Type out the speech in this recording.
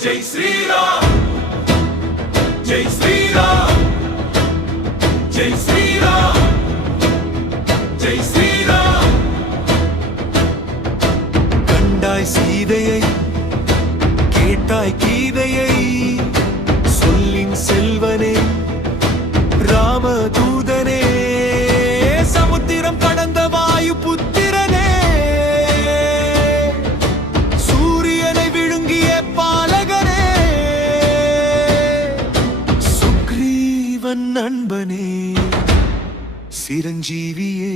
जय श्री राम जय श्री राम जय श्री राम जय श्री राम கண்டாய் சீதையை கேட்டாய் கீதையை சொல்லின் செல்வனே ராமதூதனே சமுத்திரம் கடந்த வாயு புத்திரனே சூரியனை விழுங்கிய பாலகனே சுக்ரீவன் நண்பனே சிரஞ்சீவியே